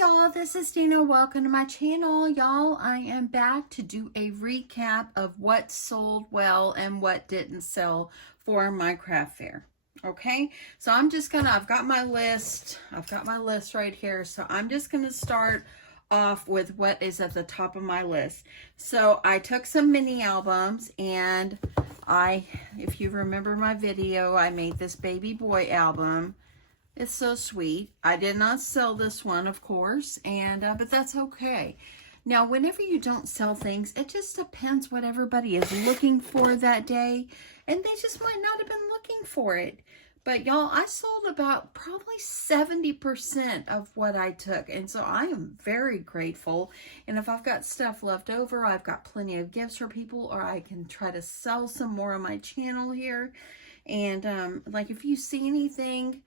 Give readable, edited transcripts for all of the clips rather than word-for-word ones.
y'all, this is Dina. Welcome to my channel. Y'all, I am back to do a recap of what sold well and what didn't sell for my craft fair. Okay, so I've got my list right here. So I'm just gonna start off with what is at the top of my list. So I took some mini albums, and if you remember my video, I made this baby boy album. It's so sweet. I did not sell this one, of course, but that's okay. Now, whenever you don't sell things, it just depends what everybody is looking for that day, and they just might not have been looking for it. But y'all, I sold about probably 70% of what I took, and so I am very grateful. And if I've got stuff left over, I've got plenty of gifts for people, or I can try to sell some more on my channel here. And like if you see anything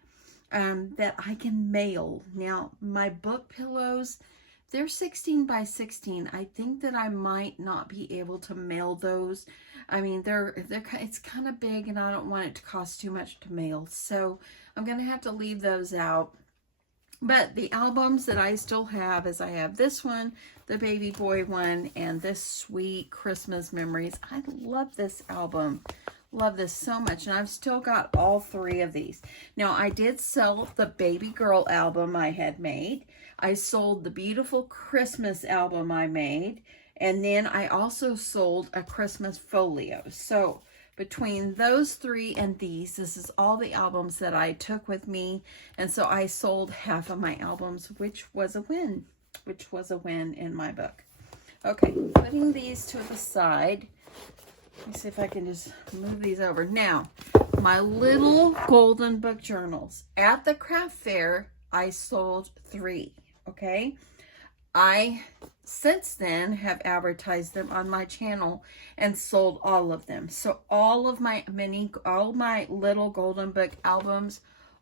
that I can mail. Now, my book pillows, they're 16 by 16. I think that I might not be able to mail those. I mean, it's kind of big, and I don't want it to cost too much to mail. So I'm going to have to leave those out. But the albums that I still have is I have this one, the baby boy one, and this Sweet Christmas Memories. I love this album. Love this so much, and I've still got all three of these. Now, I did sell the baby girl album I had made. I sold the beautiful Christmas album I made, and then I also sold a Christmas folio. So between those three and these, this is all the albums that I took with me, and so I sold half of my albums, which was a win. In my book. Okay, putting these to the side. Let me see if I can just move these over. Now, my little golden book journals. At the craft fair, I sold 3, okay? I, since then, have advertised them on my channel and sold all of them. So all my little golden book albums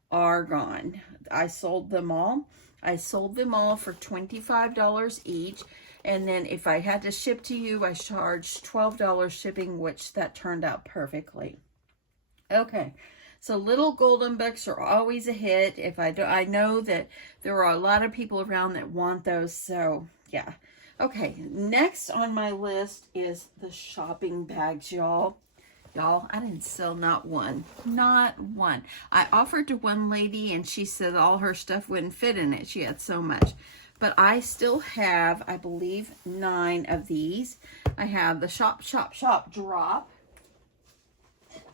are gone. I sold them all. I sold them all for $25 each. And then if I had to ship to you, I charged $12 shipping, which that turned out perfectly. Okay, so little golden books are always a hit. I know that there are a lot of people around that want those, so yeah. Okay, next on my list is the shopping bags, y'all. Y'all, I didn't sell not one. Not one. I offered to one lady, and she said all her stuff wouldn't fit in it. She had so much. But I still have, I believe, 9 of these. I have the Shop, Shop, Shop drop.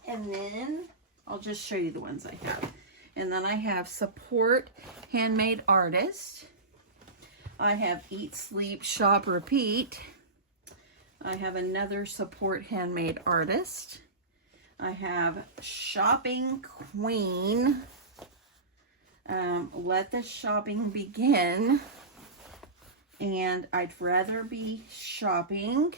And then, I'll just show you the ones I have. And then I have Support Handmade Artist. I have Eat, Sleep, Shop, Repeat. I have another Support Handmade Artist. I have Shopping Queen. Let the Shopping Begin. And I'd rather be shopping.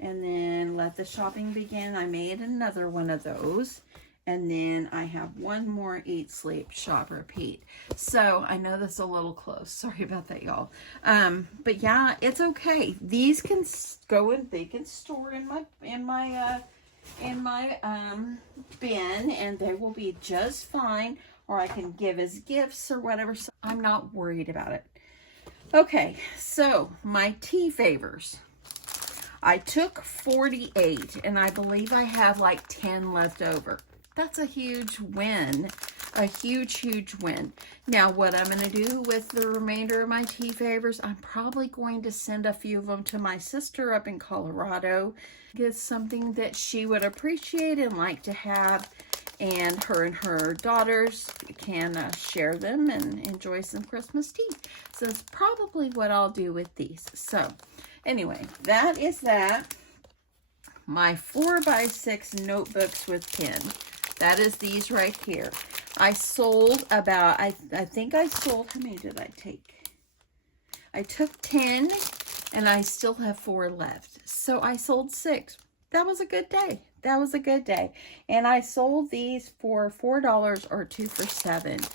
And then Let the Shopping Begin. I made another one of those. And then I have one more Eat, Sleep, Shop, Repeat. So I know that's a little close. Sorry about that, y'all. But yeah, it's okay. These can go in. They can store in my bin, and they will be just fine. Or I can give as gifts or whatever. So I'm not worried about it. Okay, so my tea favors. I took 48, and I believe I have like 10 left over. That's a huge win. A huge, huge win. Now, what I'm going to do with the remainder of my tea favors, I'm probably going to send a few of them to my sister up in Colorado. Get something that she would appreciate and like to have. And her daughters can share them and enjoy some Christmas tea. So that's probably what I'll do with these. So anyway, that is that. My 4x6 notebooks with pen. That is these right here. I sold about, I think I sold, how many did I take? I took 10, and I still have 4 left. So I sold 6. That was a good day. That was a good day. And I sold these for $4 or 2 for $7.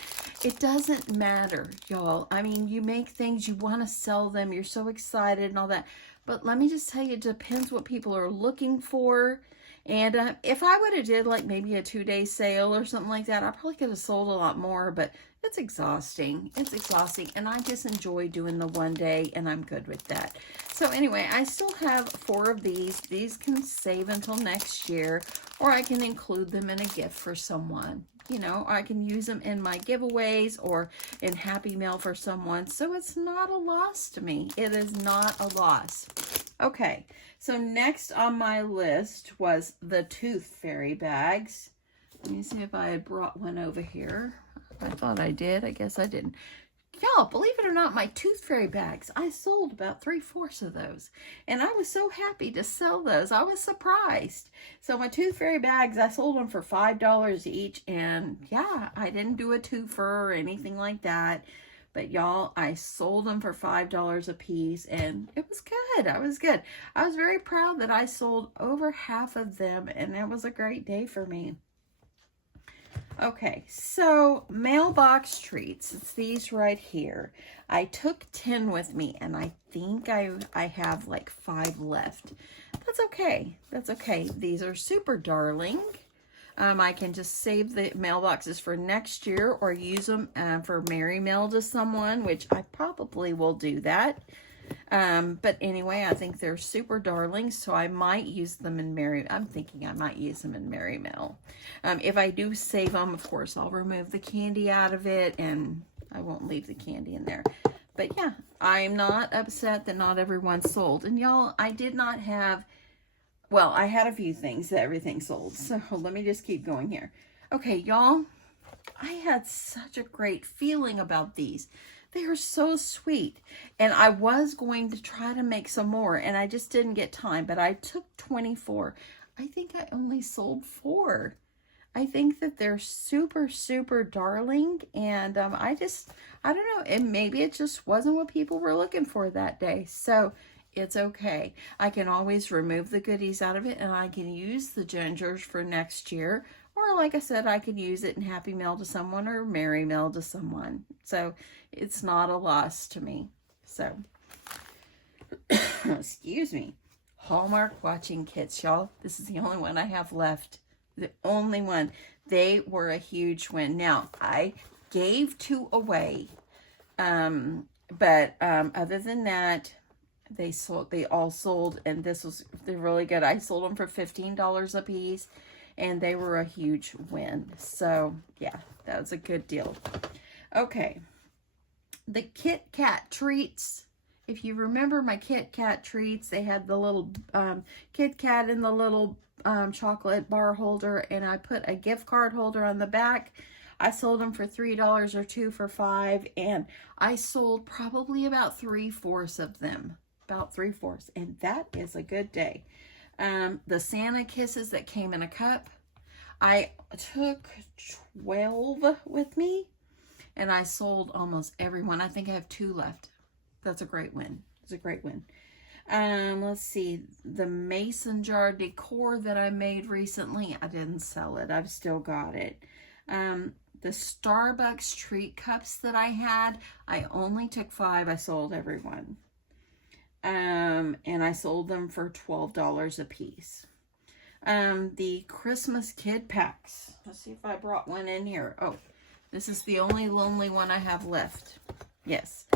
It doesn't matter, y'all. I mean, you make things, you want to sell them, you're so excited and all that. But let me just tell you, it depends what people are looking for. And if I would have did like maybe a 2-day sale or something like that, I probably could have sold a lot more, but it's exhausting. It's exhausting, and I just enjoy doing the 1 day, and I'm good with that. So anyway, I still have 4 of these. These can save until next year, or I can include them in a gift for someone. You know, I can use them in my giveaways or in Happy Mail for someone. So it's not a loss to me. It is not a loss. Okay, so next on my list was the Tooth Fairy bags. Let me see if I had brought one over here. I thought I did. I guess I didn't. Y'all, believe it or not, my Tooth Fairy bags, I sold about 3/4 of those. And I was so happy to sell those. I was surprised. So my Tooth Fairy bags, I sold them for $5 each. And yeah, I didn't do a twofer or anything like that. But y'all, I sold them for $5 a piece, and it was good. I was good. I was very proud that I sold over half of them, and it was a great day for me. Okay, so Mailbox treats. It's these right here. I took 10 with me, and I think I have like 5 left. That's okay. That's okay. These are super darling. I can just save the mailboxes for next year or use them for Merry Mail to someone, which I probably will do that. But anyway, I think they're super darling, so I might use them in I'm thinking I might use them in Merry Mail. If I do save them, of course, I'll remove the candy out of it, and I won't leave the candy in there. But yeah, I'm not upset that not everyone sold. And y'all, I did not have... Well, I had a few things that everything sold. So let me just keep going here. Okay, y'all, I had such a great feeling about these. They are so sweet. And I was going to try to make some more, and I just didn't get time. But I took 24. I think I only sold 4. I think that they're super, super darling. And I don't know. And maybe it just wasn't what people were looking for that day. So... it's okay. I can always remove the goodies out of it, and I can use the gingers for next year. Or like I said, I could use it in Happy Mail to someone or Merry Mail to someone. So it's not a loss to me. So, excuse me. Hallmark watching kits, y'all. This is the only one I have left. The only one. They were a huge win. Now, I gave 2 away. But other than that... They all sold, and they're really good. I sold them for $15 a piece, and they were a huge win. So yeah, that was a good deal. Okay, the Kit Kat treats. If you remember my Kit Kat treats, they had the little Kit Kat in the little chocolate bar holder, and I put a gift card holder on the back. I sold them for $3 or 2 for $5, and I sold probably about 3/4 of them. About 3/4, and that is a good day. The Santa Kisses that came in a cup, I took 12 with me, and I sold almost every one. I think I have 2 left. That's a great win. It's a great win. Let's see, the mason jar decor that I made recently, I didn't sell it. I've still got it. The Starbucks treat cups that I had, I only took 5. I sold every one. And I sold them for $12 a piece. The Christmas kid packs. Let's see if I brought one in here. Oh, this is the only lonely one I have left. Yes,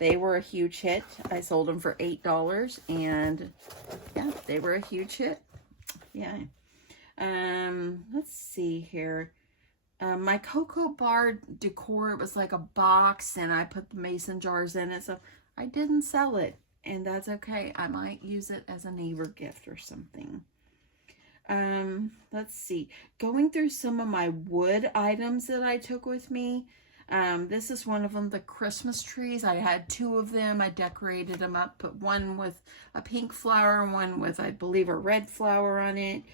they were a huge hit. I sold them for $8, and yeah, they were a huge hit. Yeah. Let's see here. My cocoa bar decor, it was like a box, and I put the mason jars in it, so I didn't sell it. And that's okay. I might use it as a neighbor gift or something. Let's see. Going through some of my wood items that I took with me. This is one of them, the Christmas trees. I had 2 of them. I decorated them up. Put one with a pink flower and one with, I believe, a red flower on it.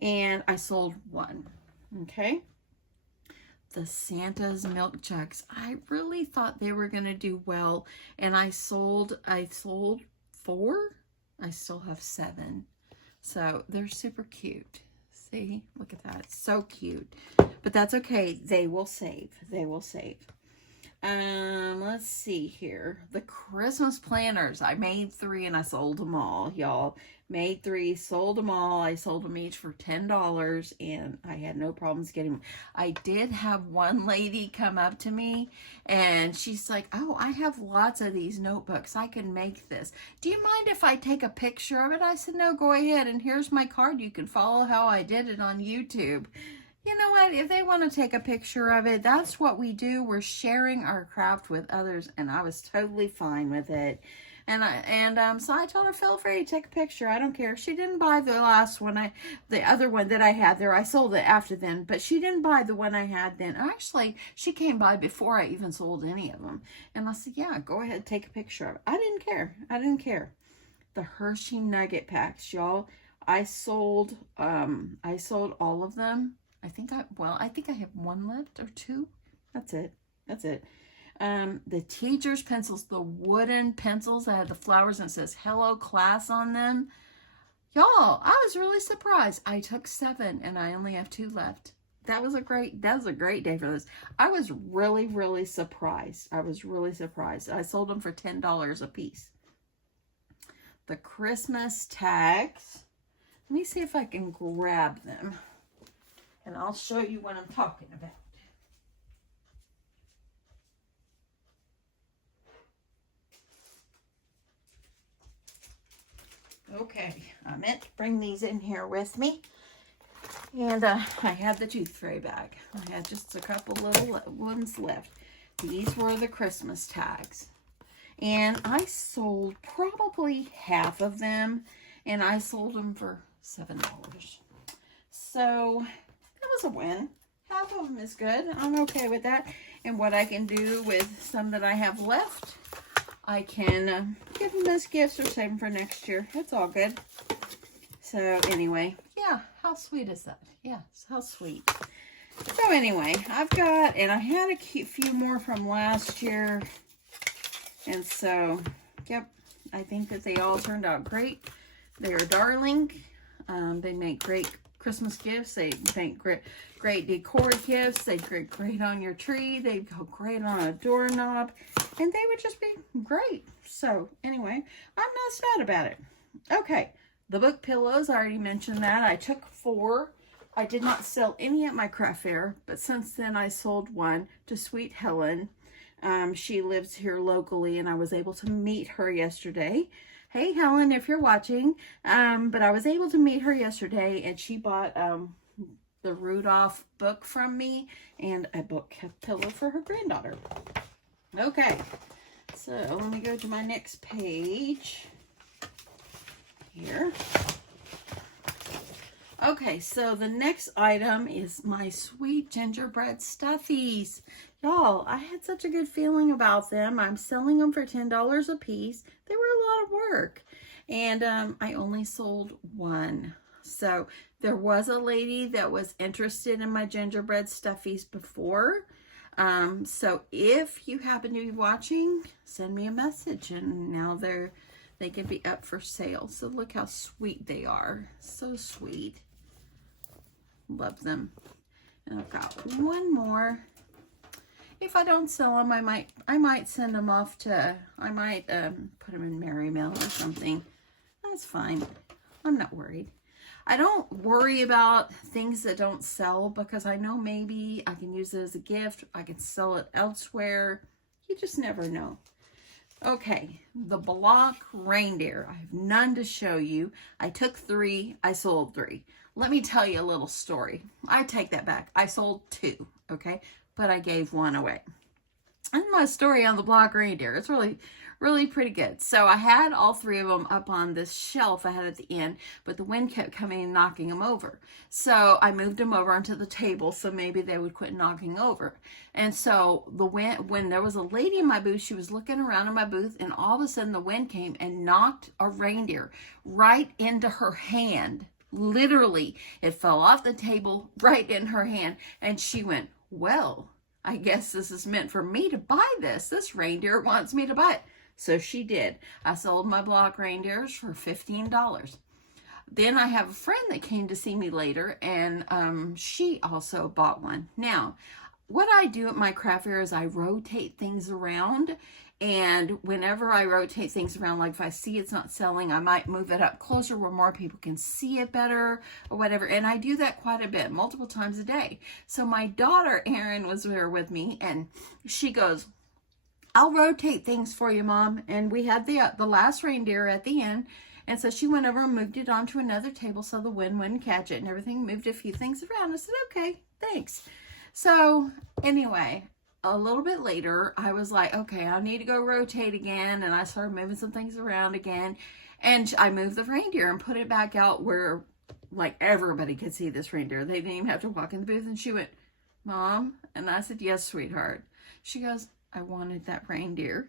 And I sold 1. Okay. The Santa's milk jugs. I really thought they were going to do well, and I sold 4. I still have 7. So they're super cute. See, look at that. So cute. But that's okay. They will save. They will save. Let's see here. The Christmas planners. I made 3 and I sold them all, y'all. Made 3, sold them all. I sold them each for $10 and I had no problems getting them. I did have one lady come up to me and she's like, "Oh, I have lots of these notebooks. I can make this. Do you mind if I take a picture of it?" I said, "No, go ahead. And here's my card. You can follow how I did it on YouTube." You know what? If they want to take a picture of it, that's what we do. We're sharing our craft with others, and I was totally fine with it. So I told her, feel free to take a picture. I don't care. She didn't buy the last one, the other one that I had there. I sold it after then, but she didn't buy the one I had then. Actually, she came by before I even sold any of them. And I said, yeah, go ahead, take a picture of it. I didn't care. I didn't care. The Hershey Nugget packs, y'all. I sold all of them. I think I have 1 left or 2. That's it. That's it. The teacher's pencils, the wooden pencils that had the flowers and it says hello class on them. Y'all, I was really surprised. I took 7 and I only have 2 left. That was a great day for this. I was really, really surprised. I was really surprised. I sold them for $10 a piece. The Christmas tags. Let me see if I can grab them. And I'll show you what I'm talking about. Okay, I meant to bring these in here with me. And I had the tooth fairy bag. I had just a couple little ones left. These were the Christmas tags. And I sold probably half of them. And I sold them for $7. So that was a win. Half of them is good. I'm okay with that. And what I can do with some that I have left, I can give them as gifts or save them for next year. It's all good. So anyway, yeah, how sweet is that? Yeah, how sweet. So anyway, I've got, and I had a few more from last year. And so, yep, I think that they all turned out great. They are darling. They make great Christmas gifts. They make great decor gifts. They go great on your tree. They go great on a doorknob. And they would just be great. So anyway, I'm not sad about it. Okay, the book pillows, I already mentioned that. I took 4. I did not sell any at my craft fair, but since then I sold one to Sweet Helen. She lives here locally and I was able to meet her yesterday. Hey Helen, if you're watching, but I was able to meet her yesterday and she bought the Rudolph book from me and a book pillow for her granddaughter. Okay, so let me go to my next page here. Okay, so the next item is my sweet gingerbread stuffies. Y'all, I had such a good feeling about them. I'm selling them for $10 a piece. They were a lot of work. And I only sold 1. So there was a lady that was interested in my gingerbread stuffies before. So if you happen to be watching, send me a message. And now they can be up for sale. So look how sweet they are. So sweet. Love them. And I've got 1 more. If I don't sell them, I might send them off to, I might put them in Merry Mail or something. That's fine. I'm not worried. I don't worry about things that don't sell because I know maybe I can use it as a gift. I can sell it elsewhere. You just never know. Okay, the block reindeer. I have none to show you. I took 3. I sold 3. Let me tell you a little story. I take that back. I sold 2, okay? But I gave 1 away. And my story on the block reindeer. It's really, really pretty good. So I had all 3 of them up on this shelf I had at the end, but the wind kept coming and knocking them over. So I moved them over onto the table so maybe they would quit knocking over. And so when there was a lady in my booth, she was looking around in my booth and all of a sudden the wind came and knocked a reindeer right into her hand. Literally, it fell off the table right in her hand. And she went, well, I guess this is meant for me to buy this. This reindeer wants me to buy it. So she did. I sold my block reindeers for $15. Then I have a friend that came to see me later, and she also bought one. Now, what I do at my craft fair is I rotate things around. And whenever I rotate things around, like if I see it's not selling, I might move it up closer where more people can see it better or whatever. And I do that quite a bit, multiple times a day. So my daughter, Erin, was there with me, and she goes, I'll rotate things for you, Mom. And we had the last reindeer at the end. And so she went over and moved it onto another table so the wind wouldn't catch it and everything. Moved a few things around. I said, okay, thanks. So anyway, a little bit later, I was like, okay, I need to go rotate again. And I started moving some things around again. And I moved the reindeer and put it back out where like everybody could see this reindeer. They didn't even have to walk in the booth. And she went, Mom? And I said, yes, sweetheart. She goes, I wanted that reindeer.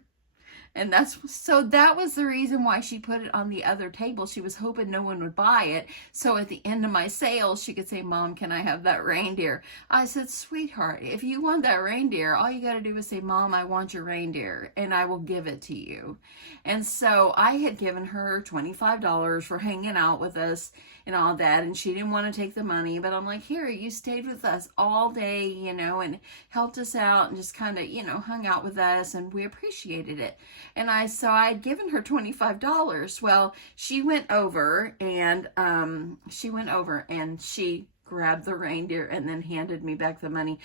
And that was the reason why she put it on the other table. She was hoping no one would buy it. So at the end of my sale, she could say, Mom, can I have that reindeer? I said, sweetheart, if you want that reindeer, all you got to do is say, Mom, I want your reindeer, and I will give it to you. And so I had given her $25 for hanging out with us and all that, and she didn't want to take the money, but I'm like, here, you stayed with us all day, you know, and helped us out and just kind of, you know, hung out with us, and we appreciated it. And so I had given her $25. Well, she went over and she grabbed the reindeer and then handed me back the money.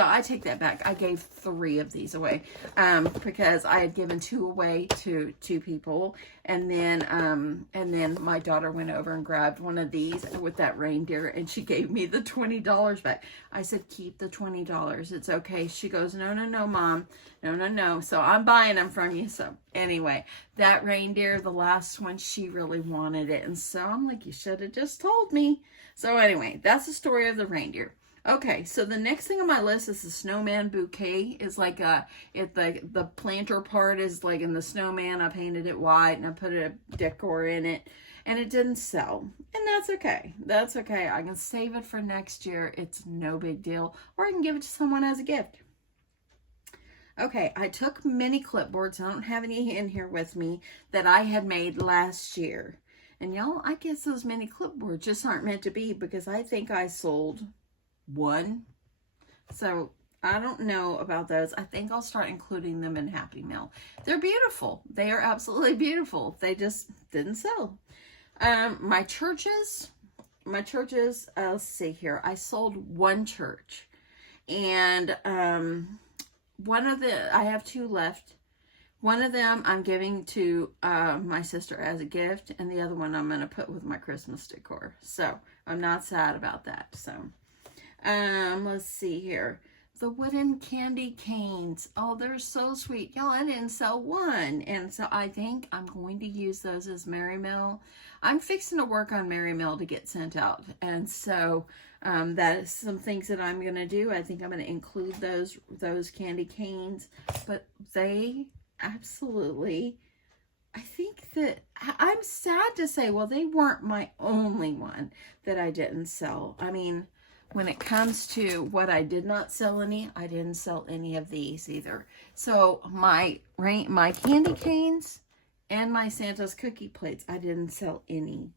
I take that back. I gave 3 of these away because I had given 2 away to 2 people, and then my daughter went over and grabbed one of these with that reindeer, and she gave me the $20 back. I said, keep the $20. It's okay. She goes, no, Mom. No. So I'm buying them from you. So anyway, that reindeer, the last one, she really wanted it. And so I'm like, you should have just told me. So anyway, that's the story of the reindeer. Okay, so the next thing on my list is the snowman bouquet. It's like the planter part is like in the snowman. I painted it white and I put a decor in it, and it didn't sell. And that's okay. That's okay. I can save it for next year. It's no big deal. Or I can give it to someone as a gift. Okay, I took mini clipboards. I don't have any in here with me that I had made last year. And y'all, I guess those mini clipboards just aren't meant to be, because I think I sold 1. So I don't know about those. I think I'll start including them in Happy Mail. They're beautiful. They are absolutely beautiful. They just didn't sell. My churches, let's see here. I sold 1 church. And I have 2 left. One of them I'm giving to my sister as a gift, and the other one I'm going to put with my Christmas decor. So I'm not sad about that. So let's see here. The wooden candy canes. Oh, they're so sweet. Y'all, I didn't sell 1. And so I think I'm going to use those as Merry Mail. I'm fixing to work on Merry Mail to get sent out. And so that is some things that I'm going to do. I think I'm going to include those candy canes. But they absolutely, I think that I'm sad to say, well, they weren't my only one that I didn't sell. I mean, when it comes to what I did not sell any, I didn't sell any of these either. So my candy canes and my Santa's cookie plates, I didn't sell any.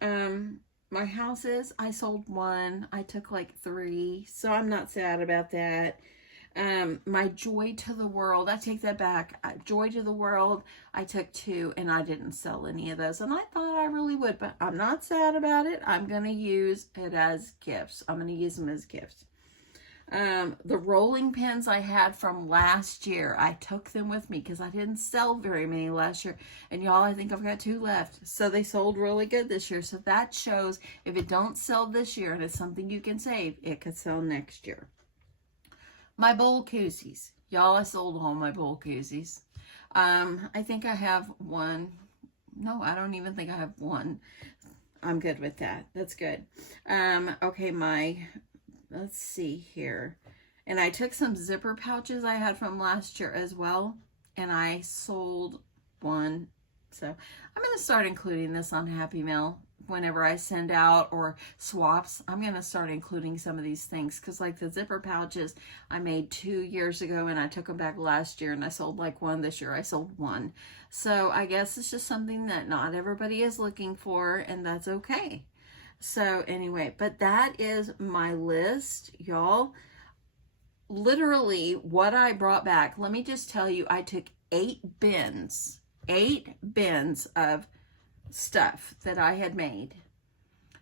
My houses, I sold 1. I took like 3, so I'm not sad about that. My Joy to the World, I take that back. Joy to the World, I took 2, and I didn't sell any of those. And I thought I really would, but I'm not sad about it. I'm going to use it as gifts. I'm going to use them as gifts. The rolling pins I had from last year, I took them with me because I didn't sell very many last year. And y'all, I think I've got 2 left. So they sold really good this year. So that shows if it don't sell this year and it's something you can save, it could sell next year. My bowl koozies. Y'all, I sold all my bowl koozies. I think I have 1. No, I don't even think I have 1. I'm good with that. That's good. Okay, let's see here. And I took some zipper pouches I had from last year as well, and I sold 1. So I'm going to start including this on Happy Mail whenever I send out, or swaps. I'm going to start including some of these things, because like the zipper pouches I made 2 years ago, and I took them back last year, and I sold like 1 this year. I sold 1. So I guess it's just something that not everybody is looking for, and that's okay. So anyway, but that is my list, y'all. literally what I brought back, let me just tell you, I took 8 bins of stuff that I had made.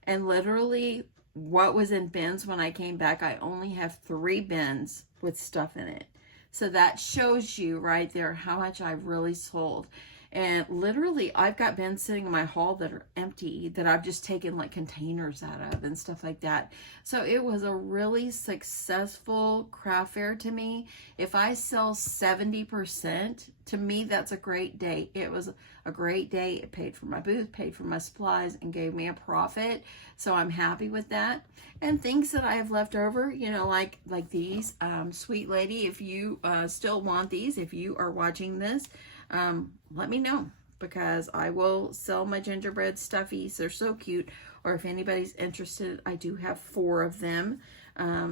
And literally what was in bins when I came back, I only have 3 bins with stuff in it. So that shows you right there how much I've really sold. And literally, I've got bins sitting in my hall that are empty that I've just taken like containers out of and stuff like that. So it was a really successful craft fair to me. If I sell 70%, to me, that's a great day. It was a great day. It paid for my booth, paid for my supplies, and gave me a profit. So I'm happy with that. And things that I have left over, you know, like these, sweet lady, if you still want these, if you are watching this, let me know, because I will sell my gingerbread stuffies. They're so cute. Or if anybody's interested, I do have 4 of them.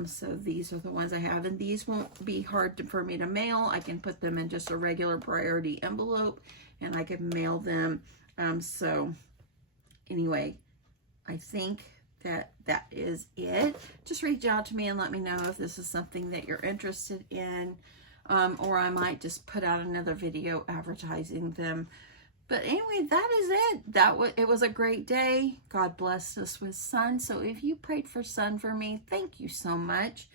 So these are the ones I have, and these won't be hard for me to mail. I can put them in just a regular priority envelope and I can mail them. So anyway, I think that is it. Just reach out to me and let me know if this is something that you're interested in. Or I might just put out another video advertising them. But anyway, that is it. It was a great day. God blessed us with sun. So if you prayed for sun for me, thank you so much.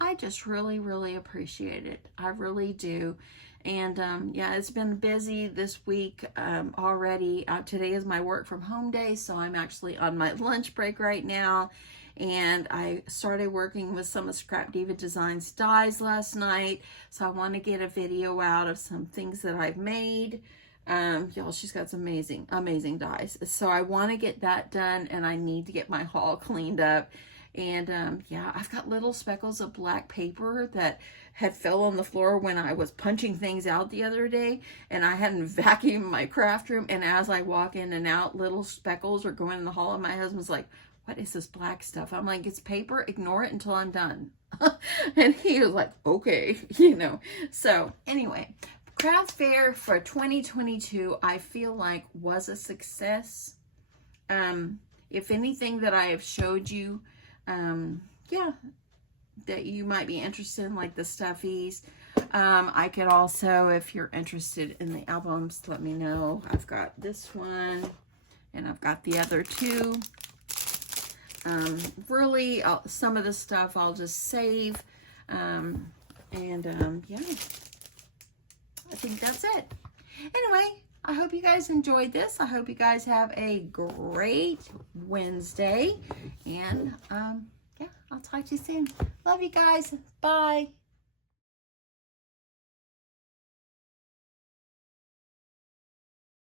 I just really, really appreciate it. I really do. And yeah, it's been busy this week already. Today is my work from home day, so I'm actually on my lunch break right now. And I started working with some of Scrap Diva Designs dies last night. So I want to get a video out of some things that I've made. Y'all, she's got some amazing dies. So I want to get that done, and I need to get my haul cleaned up. And yeah, I've got little speckles of black paper that had fell on the floor when I was punching things out the other day, and I hadn't vacuumed my craft room. And as I walk in and out, little speckles are going in the hall, and my husband's like, what is this black stuff? I'm like, it's paper. Ignore it until I'm done. And he was like, okay, you know. So anyway, craft fair for 2022, I feel like was a success. If anything that I have showed you, yeah, that you might be interested in, like the stuffies. I could also, if you're interested in the albums, let me know. I've got this one, and I've got the other 2. Really, some of the stuff I'll just save. Yeah, I think that's it. Anyway, I hope you guys enjoyed this. I hope you guys have a great Wednesday. And yeah, I'll talk to you soon. Love you guys. Bye.